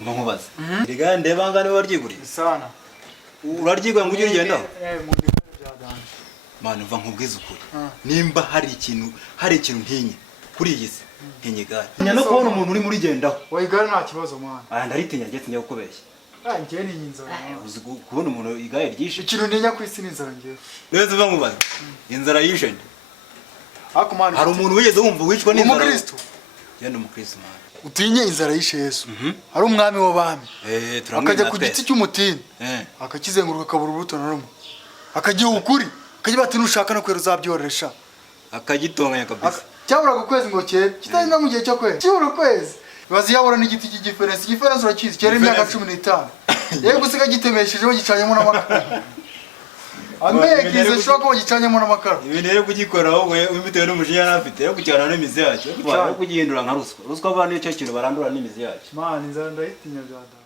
Nkubaza. Riga ndeba ngane waryiguriye. Sana. Uraryigwa ngo ujye ugenda? Mu bikoro bya danje. Manu va nkubwiza ukuri. Nimba hari ikintu ntinye kuri iyi si. Ntinye gare. Nyana kubona umuntu uri muri gendaho. Wayigara nta kibazo mwana. Ndaritinya getse njya gukubeshya. Njye ni inzara. Uzi kubona umuntu igaye ryishe. Ikintu ntinya ku isi ni inzara njye. Neza va nkubaza. Inzara yishe nde? Akumana. Hari umuntu wigeze wumva wicwa n'inzara. Umukristo. Yenda umukristo mwana. Utinye inzara yishe Yesu. Ari umwami w'abami. Turamwina. Akajya ku giti cy'umutini. Akakizenguruka akabura urubuto na rumwe. Akagiye ukuri. Akagiye bati nushaka no kwera uzabyoresha. Akagitonganya kabisa. Cyabura ukwezi ngo cyere. Kitari no mu gihe cyo kwera. Cyabura ukwezi. Bazi yabura n'igiti cy'igiferensi. Igiferensi urakizi cyera imyaka 15. Yego gusiga gitemeshejeho gicanyemo n'amakara. Amekize shoko ko gicanyemo n'amakara. Ibi rero kugikora wowe bitewe n'umujinya nafite yo kucyana n'imizi yacyo. Yo kugihindura nka ruswa. Ruswa bane cyo kintu barandura n'imizi yacyo. Man inzara ndayitinya byada.